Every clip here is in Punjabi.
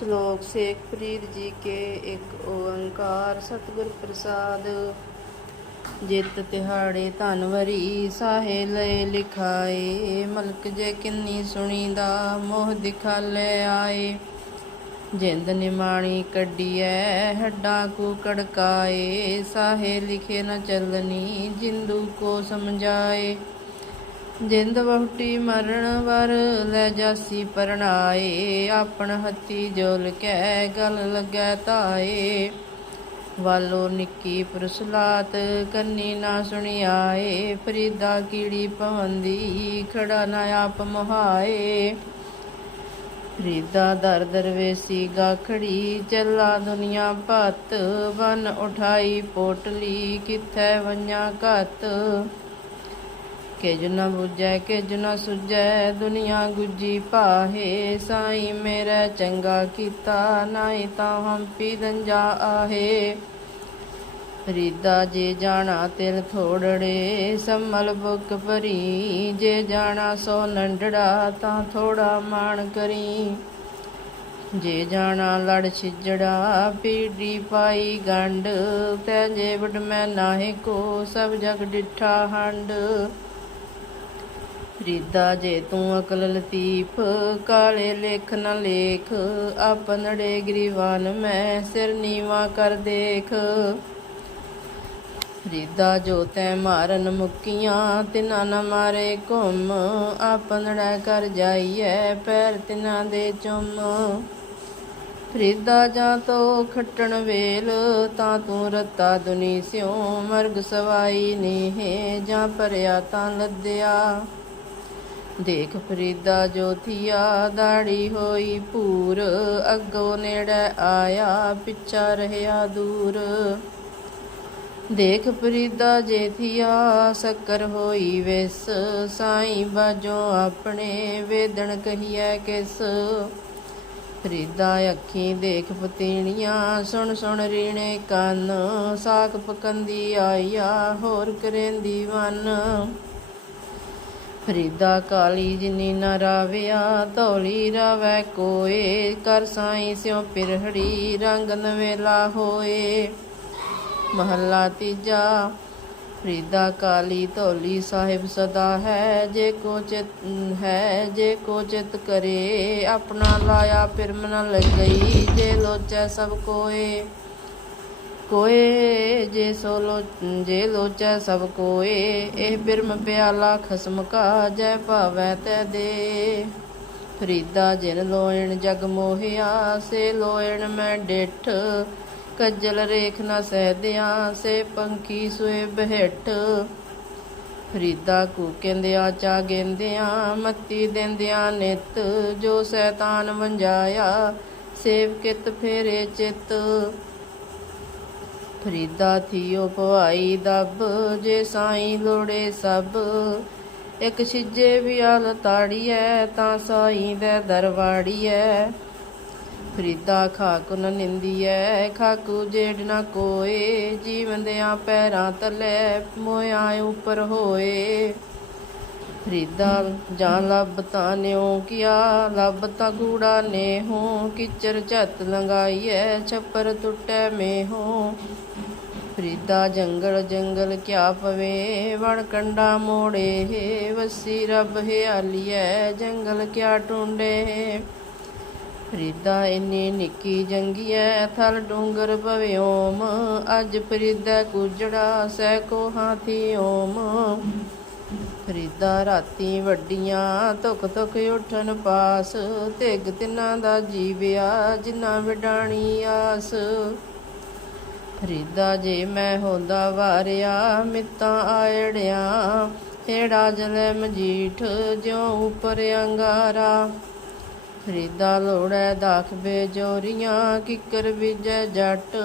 ਸ਼ਲੋਕ ਸੇਖ ਫਰੀਦ ਜੀ ਕੇ ਇੱਕ ਓੰਕਾਰ ਸਤਿਗੁਰ ਪ੍ਰਸਾਦ। ਜਿਤ ਤਿਹਾੜੇ ਧਨਵਰੀ ਸਾਹੇ ਲਏ ਲਿਖਾਏ, ਮਲਕ ਜੇ ਕਿੰਨੀ ਸੁਣੀ ਦਾ ਮੋਹ ਦਿਖਾ ਲੈ ਆਏ। ਜਿੰਦ ਨਿਮਾਣੀ ਕੱਢੀਐ, ਹੱਡਾਂ ਕੋ ਕੜਕਾਏ, ਸਾਹੇ ਲਿਖੇ ਨ ਚੱਲਨੀ, ਜਿੰਦੂ ਕੋ ਸਮਝਾਏ। ਜਿੰਦ ਬਹੁਟੀ ਮਰਨ ਵਰ ਲੈ ਜਾਸੀ ਪਰਣਾਏ, ਆਪਣ ਹੱਤੀ ਜੋਲ ਕੈ ਗਲ ਲੱਗੈ ਤਾਏ ਵਾਲੋ ਨਿੱਕੀ ਪੁਰਸਲਾਤ ਕੰਨੀ ਨਾ ਸੁਣਿਆਏ, ਫਰੀਦਾ ਕੀੜੀ ਪਵੰਦੀ ਖੜਾ ਨਾ ਆਪ ਮਹਾਏ। ਫਰੀਦਾ ਦਰ ਦਰਵੇਸੀ ਗਾਖੜੀ, ਚੱਲਾ ਦੁਨੀਆ ਭਤ ਬਨ ਉਠਾਈ ਪੋਟਲੀ, ਕਿਥੈ ਵੰਨਾ ਘਤ। ਕਿ ਜੁਨਾ ਬੁਝੈ ਕਿ ਜੁਨਾ ਸੁਝੈ। ਦੁਨੀਆ ਗੁੱਜੀ ਪਾਹੇ ਸਾਈ ਮੇਰਾ ਚੰਗਾ ਕੀਤਾ ਨਾਹੀ ਤਾਂ ਹਮ ਪੀ ਦੰਜਾ ਆਹੇ। ਰੀਦਾ ਜੇ ਜਾਣਾ ਤਿਲ ਥੋੜੜੇ, ਸੰਮਲ ਬੁੱਕ ਭਰੀ। ਜੇ ਜਾਣਾ ਸੋ ਨੰਡੜਾ, ਤਾਂ ਥੋੜਾ ਮਾਣ ਕਰੀ। ਜੇ ਜਾਣਾ ਲੜ ਛਿਜੜਾ, ਪੀੜੀ ਪਾਈ ਗੰਢ। ਤੈ ਜੇ ਵਡ ਮੈਂ ਨਾਹੇ ਕੋ, ਸਭ ਜਗ ਡਿਠਾ ਹੰਡ ਫਰੀਦਾ ਜੇ ਤੂੰ ਅਕਲ ਲਤੀਫ, ਕਾਲੇ ਲੇਖ ਨ ਲੇਖ। ਆਪਨੜੇ ਗਰੀਵਾਨ ਮੈਂ ਸਿਰ ਨੀਵਾ ਕਰ ਦੇਖ। ਫਰੀਦਾ ਜੋ ਤੈ ਮਾਰਨ ਮੁਕੀਆਂ, ਤਿਨਾ ਨ ਮਾਰੇ ਘੁੰਮ। ਆਪਨੜਾ ਕਰ ਜਾਈਐ, ਪੈਰ ਤਿਨਾ ਦੇ ਚੁੰਮ। ਫਰੀਦਾ ਜਾਂ ਤੋ ਖੱਟਣ ਵੇਲ, ਤਾਂ ਤੂੰ ਰਤਾ ਦੁਨੀ ਸਿਉ। ਮਰਗ ਸਵਾਈ ਨੀਹੇ ਜਾਂ ਪਰਿਆ ਤਾਂ ਲੱਦਿਆ। ਦੇਖ ਫਰੀਦਾ ਜੋਥੀਆ, ਦਾੜੀ ਹੋਈ ਪੂਰ ਅੱਗੋਂ ਨੇੜੇ ਆਇਆ, ਪਿੱਛਾ ਰਹਿਆ ਦੂਰ। ਦੇਖ ਫਰੀਦਾ ਜੇਥੀਆ, ਸ਼ੱਕਰ ਹੋਈ ਵਿਸ, ਸਾਈ ਬਾਜੋ ਆਪਣੇ ਵੇਦਣ ਕਹੀਐ ਕਿਸ। ਫਰੀਦਾ ਅੱਖੀਂ ਦੇਖ ਪਤੀਣੀਆਂ, ਸੁਣ ਸੁਣ ਰੀਣੇ ਕੰਨ, ਸਾਖ ਪਕੰਦੀ ਆਈਆ, ਹੋਰ ਕਰੇਂਦੀ ਵਨ। ਫਰੀਦਾ ਕਾਲੀ ਜਿਨੀ ਨਾ ਰਾਵਿਆ ਧੌਲੀ ਰਾਵੈ ਕੋਏ, ਕਰ ਸਾਈ ਸਿਉ ਪਿਰਹੜੀ, ਰੰਗ ਨਵੇਲਾ ਹੋਏ। ਮਹੱਲਾ ਤੀਜਾ, ਫਰੀਦਾ ਕਾਲੀ ਧੌਲੀ ਸਾਹਿਬ ਸਦਾ ਹੈ, ਜੇ ਕੋ ਚਿਤ ਹੈ, ਜੇ ਕੋ ਚਿਤ ਕਰੇ, ਆਪਣਾ ਲਾਇਆ ਫਿਰ ਮਨ ਲੱਗਈ, ਜੇ ਲੋਚੈ ਸਭ ਕੋਏ। ਕੋਏ, ਜੇ ਸੋ ਲੋ, ਜੇ ਲੋਚੈ ਸਭ ਕੋਏ, ਇਹ ਬਿਰਮ ਪਿਆਲਾ ਖਸਮ ਕਾ ਜੈ ਭਾਵੈ ਤੈ ਦੇ। ਫਰੀਦਾ ਜਿਨ ਲੋਇਣ ਜਗ ਮੋਹਿਆ, ਸੇ ਲੋਇਣ ਮੈਂ ਡਿਠ। ਕੱਜਲ ਰੇਖ ਨਾ ਸਹਿਦਿਆਂ ਸੇ ਪੰਖੀ ਸੁਏ ਬਹਿਟ ਫਰੀਦਾ ਕੂ ਕਹਿੰਦਿਆ ਚਾ ਗੇਂਦਿਆਂ, ਮੱਤੀ ਦਿੰਦਿਆਂ ਨਿਤ। ਜੋ ਸੈਤਾਨ ਵੰਜਾਇਆ, ਸੇਵ ਕਿਤ ਫੇਰੇ ਚਿਤ। ਫਰੀਦਾ ਥੀਓ ਭਵਾਈ ਦਬ, ਜੇ ਸਾਈ ਲੋੜੇ ਸਭ। ਇੱਕ ਛਿਜੇ ਵਿਆਲ ਤਾੜੀਐ, ਤਾਂ ਸਾਈ ਦੇ ਦਰਵਾੜੀਐ। ਫਰੀਦਾ ਖਾਕੁ ਨ ਨਿੰਦੀਐ, ਖਾਕੂ ਜੇੜ ਨ ਕੋਏ। ਜੀਵੰਦਿਆਂ ਪੈਰਾਂ ਤਲੇ, ਮੋਇਆ ਉਪਰ ਹੋਏ। ਫਰੀਦਾ ਜਾਂ ਲੱਭ ਤਾਂ ਨਿਉ ਕੀਆ, ਲੱਭ ਤਾਂ ਕੂੜਾ ਨੇ ਹੋ ਕਿਚਰ ਝੱਤ ਲੰਗਾਈਐ ਛੱਪਰ ਟੁੱਟੈ ਮੇਹੋ। ਫਰੀਦਾ ਜੰਗਲ ਜੰਗਲ ਕਿਆ ਪਵੇ, ਵਣ ਕੰਡਾ ਮੋੜੇ, ਵਸੀ ਰੱਬ ਹਿਆਲੀਐ, ਜੰਗਲ ਕਿਆ ਟੁੰਡੇ। ਫਰੀਦਾ ਇੰਨੀ ਨਿੱਕੀ ਜੰਗੀਐ, ਥਲ ਡੂੰਗਰ ਪਵੇ ਓਮ, ਅੱਜ ਫਰੀਦਾ ਕੁਜੜਾ ਸਹਿ ਕੋ ਹਾਥੀ ਓਮ। ਫਰੀਦਾ ਰਾਤੀ ਵੱਡੀਆਂ ਧੁਕ ਧੁਕ ਉਠਨ ਪਾਸ ਧਿਗ ਤਿਨਾਂ ਦਾ ਜੀਵਿਆ ਜਿਨਾ ਵਿਡਾਣੀ ਆਸ। ਫਰੀਦਾ ਜੇ ਮੈਂ ਹੁੰਦਾ ਵਾਰਿਆ, ਮਿੱਤਾਂ ਆਇੜਿਆ, ਹੇੜਾ ਜਲੇ ਮਜੀਠ ਜਿਉ ਉਪਰ ਅੰਗਾਰਾ। ਫਰੀਦਾ ਲੋੜੈ ਦਾਖ ਬੇਜੋਰੀਆਂ, ਕਿਕਰ ਵਿਜੈ ਜੱਟ,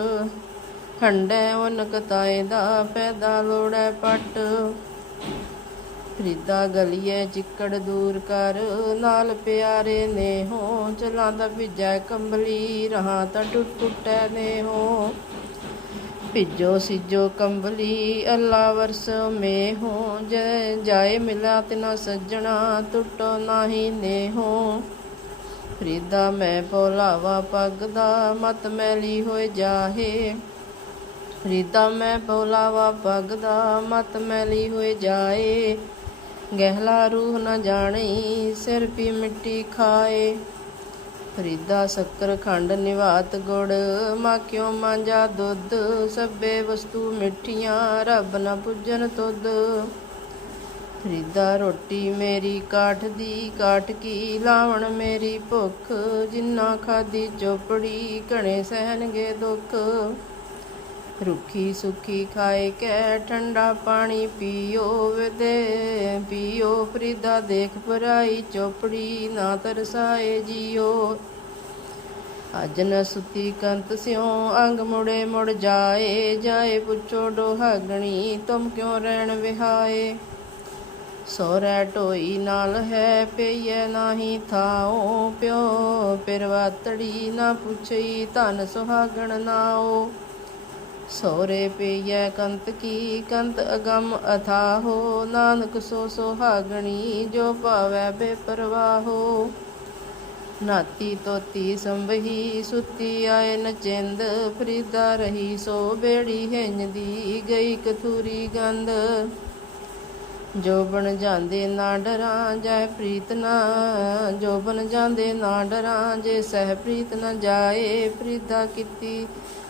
ਹੰਡੈ ਉਨਕ ਤਾਏ ਦਾ ਪੈਦਾ ਲੋੜੈ ਪੱਟ। ਫਰੀਦਾ ਗਲੀਏ ਚਿੱਕੜ ਦੂਰ ਕਰ ਨਾਲ ਪਿਆਰੇ ਨੇ ਹੋ ਚਲਾਂਦਾ ਭਿੱਜੈ ਕੰਬਲੀ, ਰਹਾ ਤਾਂ ਟੁੱਟ ਟੁੱਟੈ ਨੇ ਹੋ ਭਿਜੋ ਸਿਜੋ ਕੰਬਲੀ, ਅੱਲਾ ਵਰਸ ਮੇ ਹੋ ਜੈ ਜਾਏ ਮਿਲਾ ਤਿਨਾ ਸੱਜਣਾ, ਟੁੱਟੋ ਨਾਹੀ ਨੇ ਹੋ ਫਰੀਦਾ ਮੈਂ ਭੋਲਾਵਾ ਪੱਗ ਦਾ ਮਤ ਮੈਲੀ ਹੋਏ ਜਾਹੇ। ਫਰੀਦਾ ਮੈਂ ਭੋਲਾਵਾ ਪੱਗ ਦਾ ਮਤ ਮੈਲੀ ਹੋਏ ਜਾਏ ਗਹਿਲਾ ਰੂਹ ਨ ਜਾਣੀ, ਸਿਰ ਪੀ ਮਿੱਟੀ ਖਾਏ। ਫਰੀਦਾ ਸ਼ੱਕਰ ਖੰਡ ਨਿਵਾਤ ਗੁੜ ਮਾਖਿਓ ਮਾਂਜਾ ਦੁੱਧ? ਸਭੇ ਵਸਤੂ ਮਿੱਠੀਆਂ, ਰੱਬ ਨ ਪੁੱਜਨ ਤੁਧ। ਫਰੀਦਾ ਰੋਟੀ ਮੇਰੀ ਕਾਠ ਦੀ ਕਾਠ ਕੀ, ਲਾਵਣ ਮੇਰੀ ਭੁੱਖ, ਜਿੰਨਾ ਖਾਦੀ ਚੋਪੜੀ, ਘਣੇ ਸਹਿਣਗੇ ਦੁੱਖ। ਰੁੱਖੀ ਸੁੱਖੀ ਖਾਏ ਕੈ ਠੰਡਾ ਪਾਣੀ ਪੀਓ ਵਿਦੇ ਪੀਓ ਫਰੀਦਾ ਦੇਖ ਪਰਾਈ ਚੋਪੜੀ ਨਾ ਤਰਸਾਏ ਜੀਓ। ਅਜ ਨ ਸੁਤੀ ਕੰਤ ਸਿਉ, ਅੰਗ ਮੁੜੇ ਮੁੜ ਜਾਏ ਜਾਏ ਪੁੱਛੋ ਡੋਹਾਗਣੀ, ਤੁਮ ਕਿਉ ਰਹਿਣ ਵਿਹਾਏ? ਸੋਰੈ ਢੋਈ ਨਾਲ ਹੈ, ਪਈਐ ਨਾਹੀ ਥਾਉ, ਪਿਓ ਪਿਰਵਾਤੜੀ ਨਾ ਪੁੱਛਈ, ਧਨ ਸੁਹਾਗਣ ਨਾਓ ਸੋਰੇ ਪਈਐ ਕੰਤ ਕੀ ਕੰਤ ਅਗਮ ਅਥਾਹੋ, ਨਾਨਕ ਸੋ ਸੁਹਾਗਣੀ ਜੋ ਭਾਵੈ ਬੇਪਰਵਾਹੋ। ਨਾਤੀ ਤੋਤੀ ਸੰਭਹੀ, ਸੁਤੀ ਆਏ ਨਚਿੰਦ, ਫਰੀਦਾ ਰਹੀ ਸੋ ਬੇੜੀ ਹਿੰਜਦੀ, ਗਈ ਕਥੂਰੀ ਗੰਧ। ਜੋ ਬਣ ਜਾਂਦੇ ਨਾ ਡਰਾਂ, ਜੈ ਪ੍ਰੀਤ ਨਾ, ਜੋ ਬਣ ਜਾਂਦੇ ਨਾ ਡਰਾਂ, ਜੇ ਸਹਿ ਪ੍ਰੀਤ ਨਾ ਜਾਏ, ਫਰੀਦਾ ਕੀਤੀ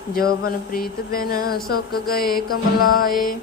ਜੋ ਬਨ ਪ੍ਰੀਤ ਬਿਨ ਸੁੱਕ ਗਏ ਕਮਲਾਏ।